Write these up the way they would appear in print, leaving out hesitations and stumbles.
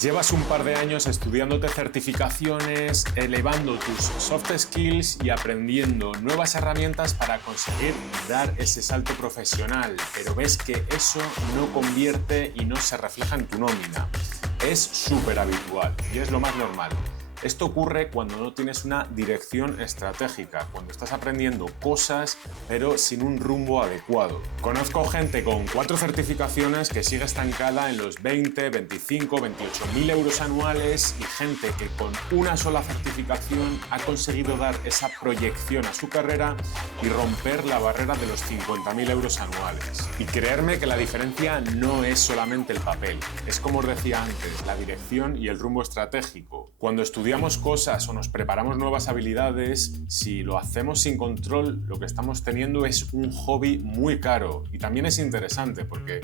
Llevas un par de años estudiándote certificaciones, elevando tus soft skills y aprendiendo nuevas herramientas para conseguir dar ese salto profesional, pero ves que eso no convierte y no se refleja en tu nómina. Es súper habitual y es lo más normal. Esto ocurre cuando no tienes una dirección estratégica, cuando estás aprendiendo cosas pero sin un rumbo adecuado. Conozco gente con 4 certificaciones que sigue estancada en los 20, 25, 28.000 euros anuales y gente que con una sola certificación ha conseguido dar esa proyección a su carrera y romper la barrera de los 50.000 euros anuales. Y creerme que la diferencia no es solamente el papel, es como os decía antes, la dirección y el rumbo estratégico. Cuando estudiamos cosas o nos preparamos nuevas habilidades, si lo hacemos sin control, lo que estamos teniendo es un hobby muy caro y también es interesante porque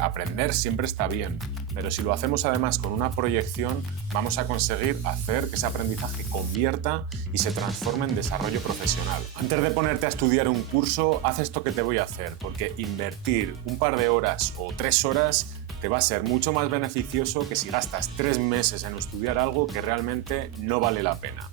aprender siempre está bien, pero si lo hacemos además con una proyección, vamos a conseguir hacer que ese aprendizaje convierta y se transforme en desarrollo profesional. Antes de ponerte a estudiar un curso, haz esto que te voy a hacer, porque invertir un par de horas o 3 horas te va a ser mucho más beneficioso que si gastas 3 meses en estudiar algo que realmente no vale la pena.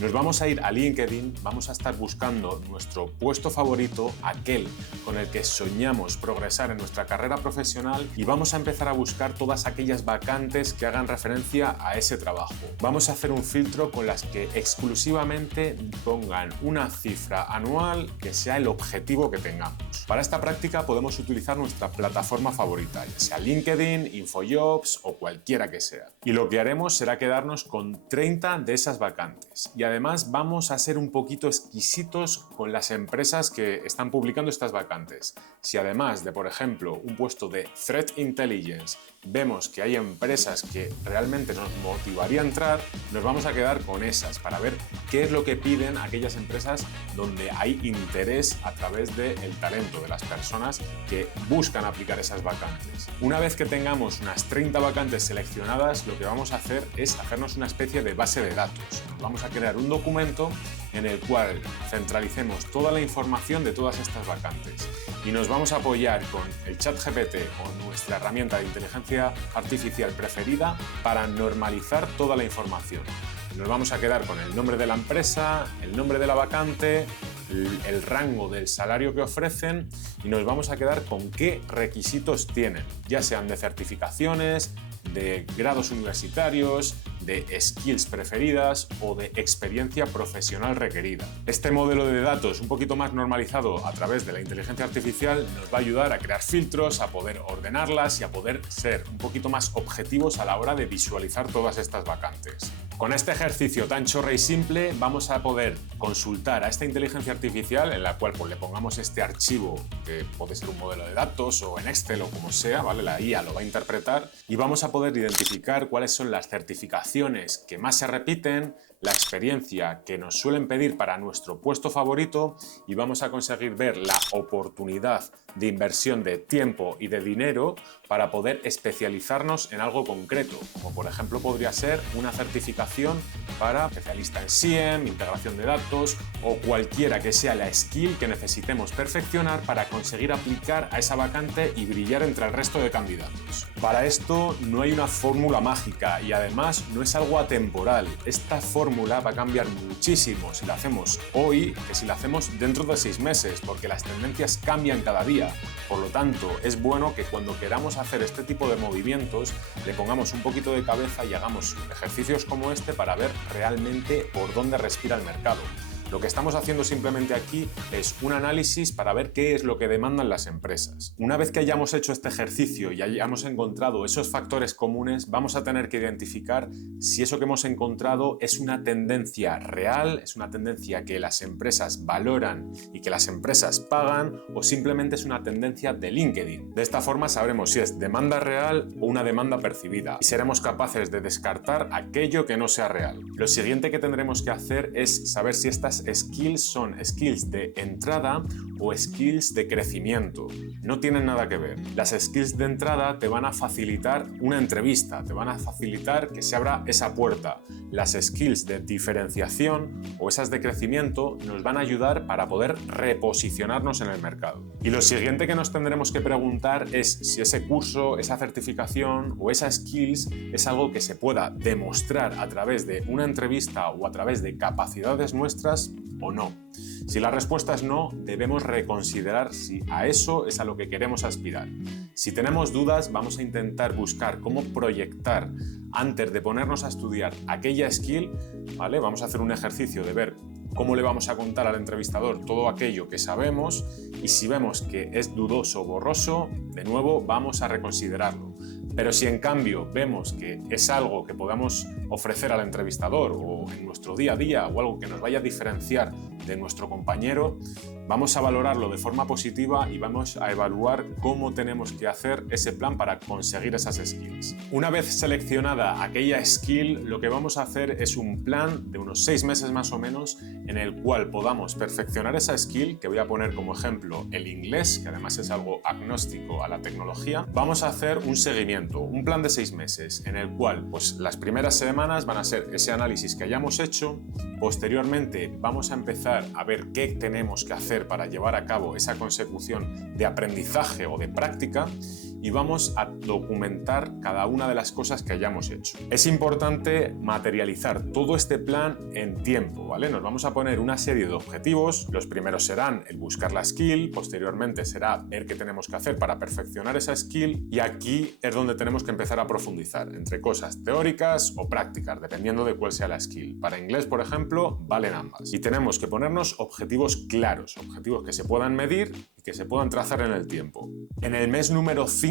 Nos vamos a ir a LinkedIn, vamos a estar buscando nuestro puesto favorito, aquel con el que soñamos progresar en nuestra carrera profesional y vamos a empezar a buscar todas aquellas vacantes que hagan referencia a ese trabajo. Vamos a hacer un filtro con las que exclusivamente pongan una cifra anual que sea el objetivo que tengamos. Para esta práctica podemos utilizar nuestra plataforma favorita, ya sea LinkedIn, InfoJobs o cualquiera que sea. Y lo que haremos será quedarnos con 30 de esas vacantes. Y además vamos a ser un poquito exquisitos con las empresas que están publicando estas vacantes. Si además de, por ejemplo, un puesto de Threat Intelligence, vemos que hay empresas que realmente nos motivaría a entrar, nos vamos a quedar con esas para ver qué es lo que piden aquellas empresas donde hay interés a través del talento de las personas que buscan aplicar esas vacantes. Una vez que tengamos unas 30 vacantes seleccionadas, lo que vamos a hacer es hacernos una especie de base de datos. Vamos a crear un documento en el cual centralicemos toda la información de todas estas vacantes y nos vamos a apoyar con el ChatGPT o nuestra herramienta de inteligencia artificial preferida para normalizar toda la información. Nos vamos a quedar con el nombre de la empresa, el nombre de la vacante, el rango del salario que ofrecen y nos vamos a quedar con qué requisitos tienen, ya sean de certificaciones, de grados universitarios, de skills preferidas o de experiencia profesional requerida. Este modelo de datos un poquito más normalizado a través de la inteligencia artificial nos va a ayudar a crear filtros, a poder ordenarlas y a poder ser un poquito más objetivos a la hora de visualizar todas estas vacantes. Con este ejercicio tan chorra y simple vamos a poder consultar a esta inteligencia artificial en la cual pues, le pongamos este archivo que puede ser un modelo de datos o en Excel o como sea, ¿vale? La IA lo va a interpretar y vamos a poder identificar cuáles son las certificaciones que más se repiten, la experiencia que nos suelen pedir para nuestro puesto favorito y vamos a conseguir ver la oportunidad de inversión de tiempo y de dinero para poder especializarnos en algo concreto, como por ejemplo podría ser una certificación para especialista en SIEM, integración de datos o cualquiera que sea la skill que necesitemos perfeccionar para conseguir aplicar a esa vacante y brillar entre el resto de candidatos. Para esto no hay una fórmula mágica y además no es algo atemporal. Esta fórmula va a cambiar muchísimo si la hacemos hoy que si la hacemos dentro de 6 meses, porque las tendencias cambian cada día. Por lo tanto, es bueno que cuando queramos hacer este tipo de movimientos le pongamos un poquito de cabeza y hagamos ejercicios como este para ver realmente por dónde respira el mercado. Lo que estamos haciendo simplemente aquí es un análisis para ver qué es lo que demandan las empresas. Una vez que hayamos hecho este ejercicio y hayamos encontrado esos factores comunes, vamos a tener que identificar si eso que hemos encontrado es una tendencia real, es una tendencia que las empresas valoran y que las empresas pagan o simplemente es una tendencia de LinkedIn. De esta forma sabremos si es demanda real o una demanda percibida y seremos capaces de descartar aquello que no sea real. Lo siguiente que tendremos que hacer es saber si estas estas skills son skills de entrada o skills de crecimiento. No tienen nada que ver. Las skills de entrada te van a facilitar una entrevista, te van a facilitar que se abra esa puerta. Las skills de diferenciación o esas de crecimiento nos van a ayudar para poder reposicionarnos en el mercado. Y lo siguiente que nos tendremos que preguntar es si ese curso, esa certificación o esa skills es algo que se pueda demostrar a través de una entrevista o a través de capacidades nuestras o no. Si la respuesta es no, debemos reconsiderar si a eso es a lo que queremos aspirar. Si tenemos dudas, vamos a intentar buscar cómo proyectar antes de ponernos a estudiar aquella skill, ¿vale? Vamos a hacer un ejercicio de ver cómo le vamos a contar al entrevistador todo aquello que sabemos y si vemos que es dudoso o borroso, de nuevo vamos a reconsiderarlo. Pero si en cambio vemos que es algo que podamos ofrecer al entrevistador o en nuestro día a día o algo que nos vaya a diferenciar de nuestro compañero, vamos a valorarlo de forma positiva y vamos a evaluar cómo tenemos que hacer ese plan para conseguir esas skills. Una vez seleccionada aquella skill, lo que vamos a hacer es un plan de unos 6 meses más o menos en el cual podamos perfeccionar esa skill, que voy a poner como ejemplo el inglés, que además es algo agnóstico a la tecnología. Vamos a hacer un seguimiento, un plan de 6 meses en el cual pues, las primeras semanas van a ser ese análisis que hayamos hecho. Posteriormente vamos a empezar a ver qué tenemos que hacer para llevar a cabo esa consecución de aprendizaje o de práctica y vamos a documentar cada una de las cosas que hayamos hecho. Es importante materializar todo este plan en tiempo, ¿vale? Nos vamos a poner una serie de objetivos. Los primeros serán el buscar la skill, posteriormente será ver qué tenemos que hacer para perfeccionar esa skill y aquí es donde tenemos que empezar a profundizar entre cosas teóricas o prácticas, dependiendo de cuál sea la skill. Para inglés, por ejemplo, valen ambas. Y tenemos que ponernos objetivos claros, objetivos que se puedan medir y que se puedan trazar en el tiempo. En el mes número 5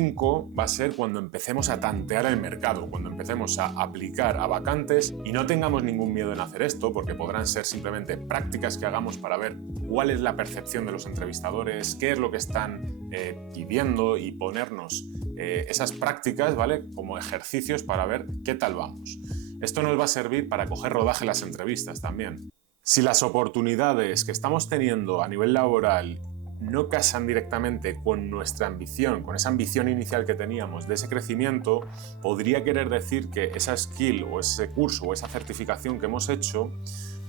va a ser cuando empecemos a tantear el mercado, cuando empecemos a aplicar a vacantes y no tengamos ningún miedo en hacer esto porque podrán ser simplemente prácticas que hagamos para ver cuál es la percepción de los entrevistadores, qué es lo que están pidiendo y ponernos esas prácticas, ¿vale? Como ejercicios para ver qué tal vamos. Esto nos va a servir para coger rodaje en las entrevistas también. Si las oportunidades que estamos teniendo a nivel laboral no casan directamente con nuestra ambición, con esa ambición inicial que teníamos de ese crecimiento, podría querer decir que esa skill o ese curso o esa certificación que hemos hecho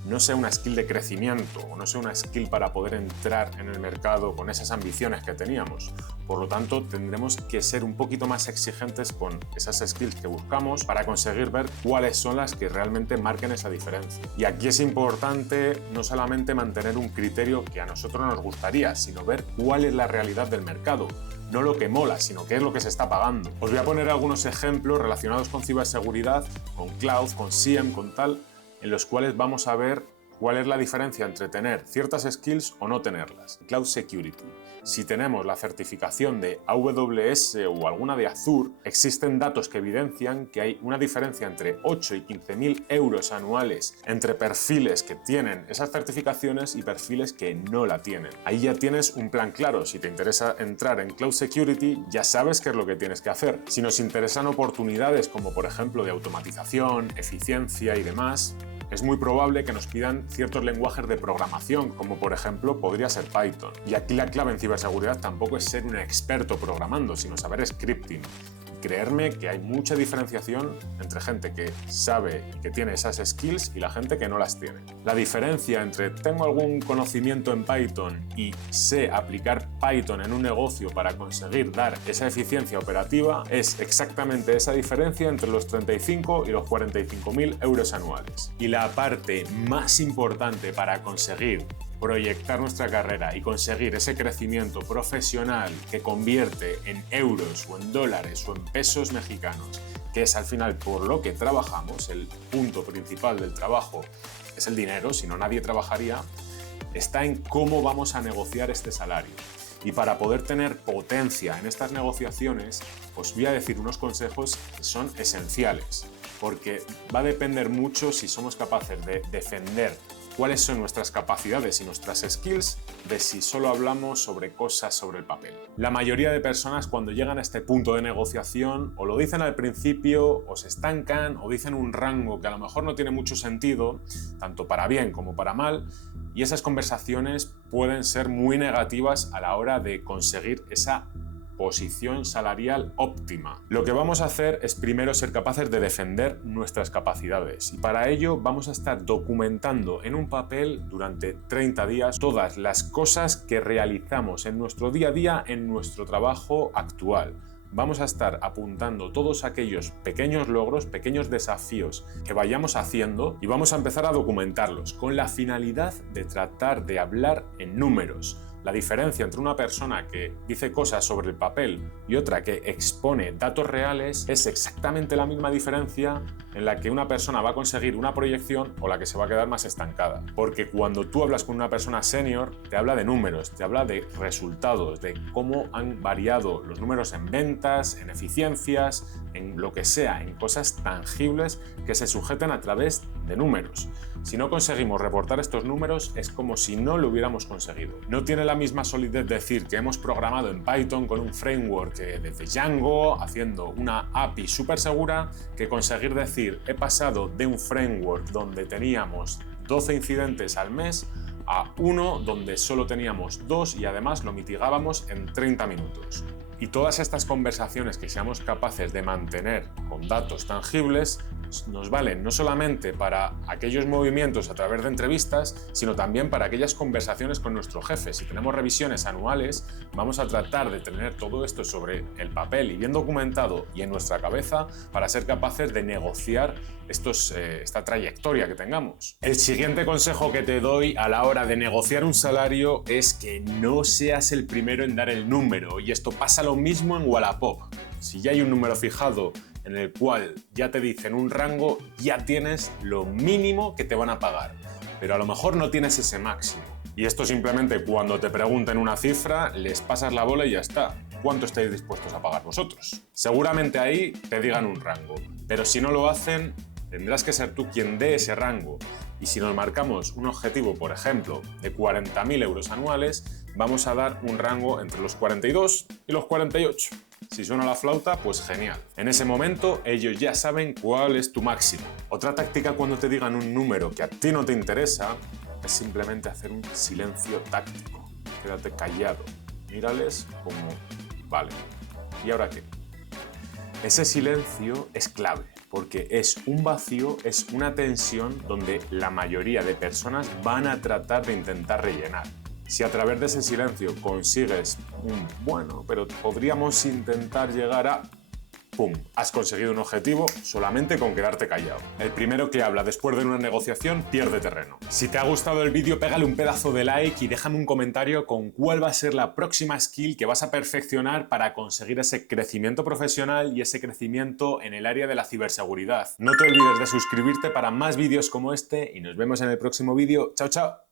no sea una skill de crecimiento o no sea una skill para poder entrar en el mercado con esas ambiciones que teníamos. Por lo tanto, tendremos que ser un poquito más exigentes con esas skills que buscamos para conseguir ver cuáles son las que realmente marquen esa diferencia. Y aquí es importante no solamente mantener un criterio que a nosotros nos gustaría, sino ver cuál es la realidad del mercado. No lo que mola, sino qué es lo que se está pagando. Os voy a poner algunos ejemplos relacionados con ciberseguridad, con cloud, con SIEM, con tal, en los cuales vamos a ver cuál es la diferencia entre tener ciertas skills o no tenerlas. Cloud Security. Si tenemos la certificación de AWS o alguna de Azure, existen datos que evidencian que hay una diferencia entre 8 y 15.000 euros anuales entre perfiles que tienen esas certificaciones y perfiles que no la tienen. Ahí ya tienes un plan claro. Si te interesa entrar en Cloud Security, ya sabes qué es lo que tienes que hacer. Si nos interesan oportunidades como por ejemplo de automatización, eficiencia y demás, es muy probable que nos pidan ciertos lenguajes de programación, como por ejemplo podría ser Python. Y aquí la clave en ciberseguridad tampoco es ser un experto programando, sino saber scripting. Creerme que hay mucha diferenciación entre gente que sabe y que tiene esas skills y la gente que no las tiene. La diferencia entre tengo algún conocimiento en Python y sé aplicar Python en un negocio para conseguir dar esa eficiencia operativa es exactamente esa diferencia entre los 35 y los 45.000 euros anuales. Y la parte más importante para conseguir proyectar nuestra carrera y conseguir ese crecimiento profesional que convierte en euros o en dólares o en pesos mexicanos, que es al final por lo que trabajamos, el punto principal del trabajo es el dinero, si no nadie trabajaría, está en cómo vamos a negociar este salario. Y para poder tener potencia en estas negociaciones, os voy a decir unos consejos que son esenciales, porque va a depender mucho si somos capaces de defender cuáles son nuestras capacidades y nuestras skills de si solo hablamos sobre cosas sobre el papel. La mayoría de personas cuando llegan a este punto de negociación o lo dicen al principio o se estancan o dicen un rango que a lo mejor no tiene mucho sentido, tanto para bien como para mal, y esas conversaciones pueden ser muy negativas a la hora de conseguir esa posición salarial óptima. Lo que vamos a hacer es primero ser capaces de defender nuestras capacidades y para ello vamos a estar documentando en un papel durante 30 días todas las cosas que realizamos en nuestro día a día en nuestro trabajo actual. Vamos a estar apuntando todos aquellos pequeños logros, pequeños desafíos que vayamos haciendo y vamos a empezar a documentarlos con la finalidad de tratar de hablar en números. La diferencia entre una persona que dice cosas sobre el papel y otra que expone datos reales es exactamente la misma diferencia en la que una persona va a conseguir una proyección o la que se va a quedar más estancada. Porque cuando tú hablas con una persona senior, te habla de números, te habla de resultados, de cómo han variado los números en ventas, en eficiencias, en lo que sea, en cosas tangibles que se sujeten a través de números. Si no conseguimos reportar estos números, es como si no lo hubiéramos conseguido. No tiene la misma solidez decir que hemos programado en Python con un framework desde Django, haciendo una API súper segura, que conseguir decir he pasado de un framework donde teníamos 12 incidentes al mes a uno donde solo teníamos 2 y además lo mitigábamos en 30 minutos. Y todas estas conversaciones que seamos capaces de mantener con datos tangibles nos valen no solamente para aquellos movimientos a través de entrevistas, sino también para aquellas conversaciones con nuestro jefe. Si tenemos revisiones anuales, vamos a tratar de tener todo esto sobre el papel y bien documentado y en nuestra cabeza para ser capaces de negociar esta trayectoria que tengamos. El siguiente consejo que te doy a la hora de negociar un salario es que no seas el primero en dar el número, y esto pasa lo mismo en Wallapop. Si ya hay un número fijado en el cual ya te dicen un rango, ya tienes lo mínimo que te van a pagar, pero a lo mejor no tienes ese máximo. Y esto simplemente cuando te pregunten una cifra, les pasas la bola y ya está. ¿Cuánto estáis dispuestos a pagar vosotros? Seguramente ahí te digan un rango, pero si no lo hacen, tendrás que ser tú quien dé ese rango. Y si nos marcamos un objetivo, por ejemplo, de 40.000 euros anuales, vamos a dar un rango entre los 42 y los 48. Si suena la flauta, pues genial. En ese momento ellos ya saben cuál es tu máximo. Otra táctica cuando te digan un número que a ti no te interesa es simplemente hacer un silencio táctico. Quédate callado, mírales como, vale, ¿y ahora qué? Ese silencio es clave porque es un vacío, es una tensión donde la mayoría de personas van a tratar de intentar rellenar. Si a través de ese silencio consigues un bueno, pero podríamos intentar llegar a... ¡Pum! Has conseguido un objetivo solamente con quedarte callado. El primero que habla después de una negociación pierde terreno. Si te ha gustado el vídeo, pégale un pedazo de like y déjame un comentario con cuál va a ser la próxima skill que vas a perfeccionar para conseguir ese crecimiento profesional y ese crecimiento en el área de la ciberseguridad. No te olvides de suscribirte para más vídeos como este y nos vemos en el próximo vídeo. ¡Chao, chao!